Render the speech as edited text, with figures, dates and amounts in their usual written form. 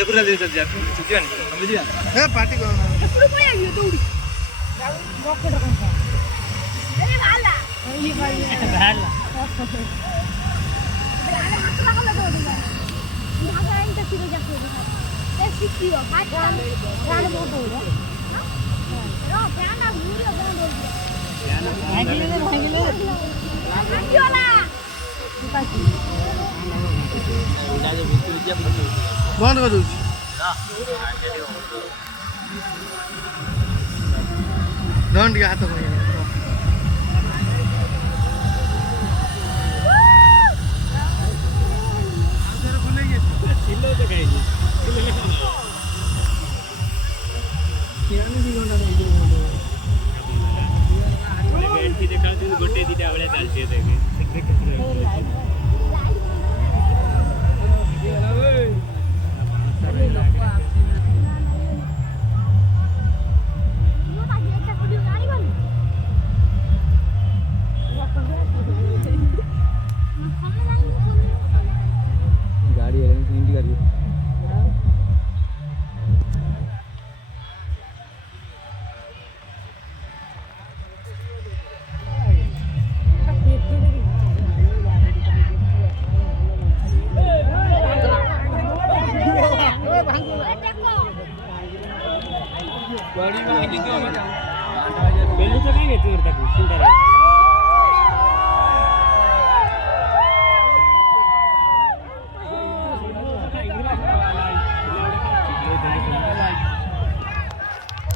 Segura dia saja. Tujuan. Ambil dia. Party kau. Sepuluh poin lagi tu. Gokil kan? Ini bala. Ini bala. Bala masuk lah kalau tu dia. Ini apa yang kita sudah jadi? Sikio, kata. Kan bodoh ya. Roh, piana buri apa bodoh? Piana. Hangilo. Hangilo lah. Kita sih. Udah jadi betul jam betul. बंद कर दो don't गया हाथ में चिल्लो तो कहेगी किराने भी गोंडा नहीं बैठ के देखा तो गोटे दीटा वाला डालते देखे बड़ी वाली तो बेलू तो नहीं है तू